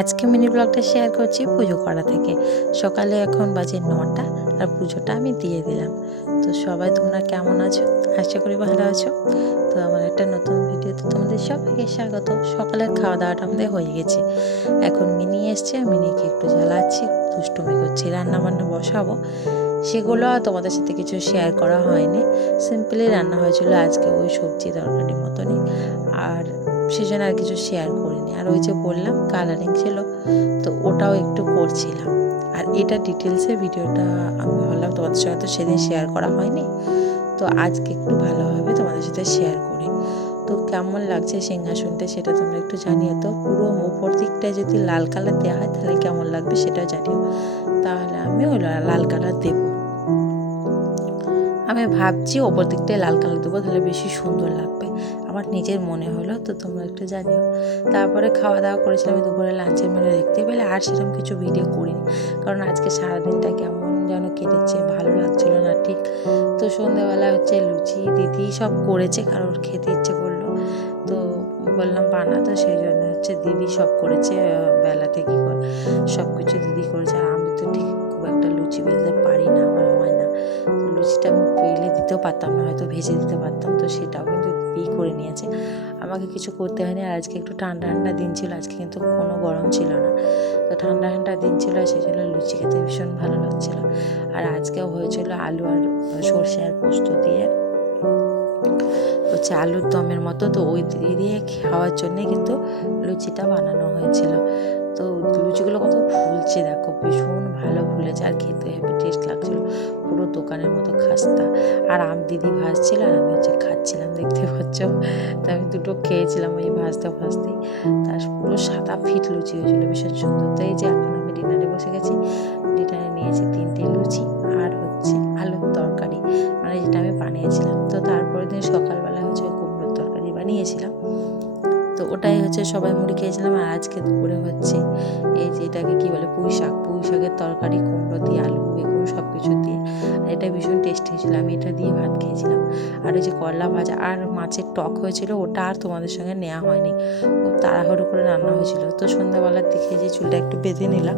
আজকে মিনি ব্লগটা শেয়ার করছি পুজো করা থেকে। সকালে এখন বাজে নটা আর পুজোটা আমি দিয়ে দিলাম। তো সবাই তোমরা কেমন আছো? আশা করি ভালো আছো। তো আমার একটা নতুন ভিডিওতে তোমাদের সবাইকে স্বাগত। সকালের খাওয়া দাওয়াটা আমাদের হয়ে গেছে। এখন মিনি এসছে, মিনিকে একটু জ্বালাচ্ছি, দুষ্টুমি করছি রান্না বান্না বসাবো। সেগুলো আর তোমাদের সাথে কিছু শেয়ার করা হয়নি। সিম্পলি রান্না হয়েছিল আজকে ওই সবজি তরকারির মতনই। আর সেজন্য আর কিছু শেয়ার করিনি। আর ওই যে বললাম কালারিং ছিল, তো ওটাও একটু করছিলাম। আর এটা ডিটেলসে ভিডিওটা আমি ভাবলাম তোমাদের সাথে তো সেদিন শেয়ার করা হয়নি। তো আজকে একটু ভালোভাবে তোমাদের সাথে শেয়ার করি। তো কেমন লাগছে সিংহাসনটা সেটা তোমরা একটু জানিও তো। পুরো উপর দিকটায় যদি লাল কালার দেওয়া হয়, তাহলে কেমন লাগবে সেটাও জানিও। তাহলে আমি ওই লাল কালার দেবো। আমি ভাবছি ওপর দিকটায় লাল কালার দেবো, তাহলে বেশি সুন্দর লাগবে। আমার নিজের মনে হলো তো তোমরা একটু জানিও। তারপরে খাওয়া দাওয়া করেছিলাম আমি দুপুরে লাঞ্চের মেনু দেখতে পেলে আর সেরকম কিছু ভিডিও করিনি। কারণ আজকে সারাদিনটা কেমন যেন কেটেছে ভালো লাগছিল না ঠিক। তো সন্ধ্যেবেলা হচ্ছে লুচি দিদি সব করেছে কারোর খেতে ইচ্ছে করল। তো বললাম বানাতো সেই জন্য হচ্ছে দিদি সব করেছে আহ, বেলাতে কী করে সব কিছু দিদি করেছে। আর আমি তো ঠিক খুব একটা লুচি বেলতে পারি না আমার হয় না। তো লুচিটা আমি বেলে দিতেও পারতাম না হয়তো ভেজে দিতে পারতাম তো সেটাও কিন্তু দিদি করে নিয়েছে। আমাকে কিছু করতে হয়নি। আর আজকে একটু ঠান্ডা ঠান্ডা দিন ছিল। আজকে কিন্তু কোনো গরম ছিল না। তো ঠান্ডা ঠান্ডা দিন ছিল। সেই জন্য লুচি খেতে ভীষণ ভালো লাগছিল। আর আজকেও হয়েছিল আলু আর সর্ষে আর পোস্ত দিয়ে। হচ্ছে আলুর দমের মতো। তো ওই দিয়ে খাওয়ার জন্যে কিন্তু লুচিটা বানানো হয়েছিল। তো লুচিগুলো কত ফুলছে দেখো। ভীষণ ভালো ফুলেছে। আর খেতে হেবি। দোকানের মতো খাস্তা। আর আম দিদি ভাজছিল আর আমি হচ্ছে খাচ্ছিলাম, দেখতে পাচ্ছ? তো আমি দুটো খেয়েছিলাম ওই ভাজতে ভাজতেই। তার পুরো সাদা ফিট লুচি হয়েছিল, ভীষণ সুন্দর। তো এই যে এখন আমি ডিনারে বসে গেছি, ডিনারে নিয়েছি তিনটে লুচি আর হচ্ছে আলুর তরকারি। মানে যেটা আমি বানিয়েছিলাম। তো তারপরের দিন সকালবেলা হচ্ছে কুমড়োর তরকারি বানিয়েছিলাম। তো ওটাই হচ্ছে সবাই মুড়ি খেয়েছিলাম। আর আজকে দুপুরে হচ্ছে এই যে এটাকে কী বলে পুঁই শাক পুঁই শাকের তরকারি, কুমড়ো দিয়ে আলু, বেগুন সব কিছু দিয়ে এটা ভীষণ টেস্টি হয়েছিল আমি এটা দিয়ে ভাত খেয়েছিলাম। আর ওই যে করলা ভাজা আর মাছের টক হয়েছিল, ওটা আর তোমাদের সঙ্গে নেওয়া হয়নি। খুব তাড়াহুড়ো করে রান্না হয়েছিল। তো সন্ধ্যাবেলার দিকে যে চুলটা একটু বেঁধে নিলাম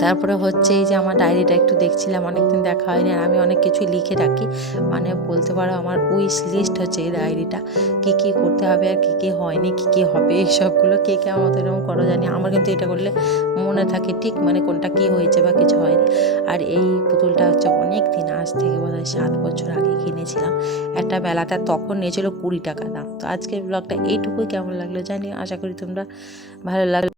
তারপরে হচ্ছে এই যে আমার ডায়েরিটা একটু দেখছিলাম, অনেকদিন দেখা হয়নি আর আমি অনেক কিছুই লিখে রাখি। মানে বলতে পারো আমার উইশ লিস্ট হচ্ছে এই ডায়েরিটা। কী কী করতে হবে আর কী কী হয়নি, কী কী হবে এইসবগুলো কে কে আমার মতো এরকম করো জানি। আমার কিন্তু এটা করলে মনে থাকে ঠিক মানে কোনটা কী হয়েছে বা কিছু হয়নি। আর এই পুতুলটা হচ্ছে অনেক দিন আজ থেকে বোধ হয় সাত বছর আগে কিনেছিলাম। একটা বেলাটা তখন নিয়েছিল কুড়ি টাকা দাম। তো আজকের ব্লগটা এইটুকুই কেমন লাগল জানি, আশা করি তোমরা ভালো লাগল।